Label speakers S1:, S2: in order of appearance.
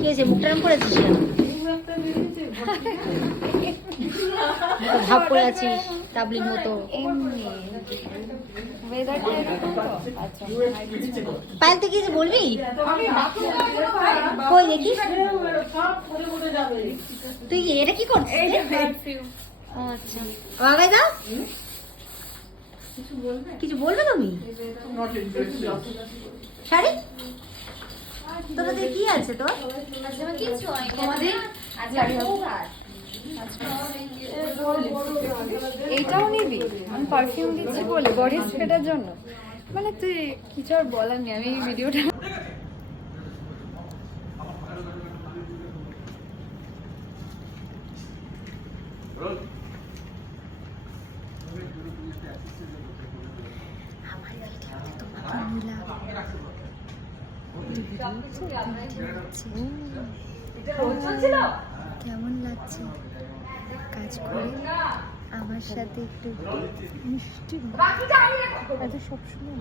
S1: কি হয়েছে মুখটা করেছিস? ভাব করে আছিস তাবলির মতো। পায়েল তুই কিছু বলবি? কই দেখি তুই এটা কি করছিস? আচ্ছা। বাবাই দাও কিছু বলবে তুমি? শাড়ি? হাতে কি আছে তোর?
S2: এইটাও নিবি? আমি পারফিউম দিচ্ছি বলে বডি স্প্রেটার জন্য। মানে তুই কিছু আর বলার নেই আমি এই ভিডিওটা
S1: কেমন লাগছে? কাজ করে আমার সাথে একটু মিষ্টি। এত সবসময়।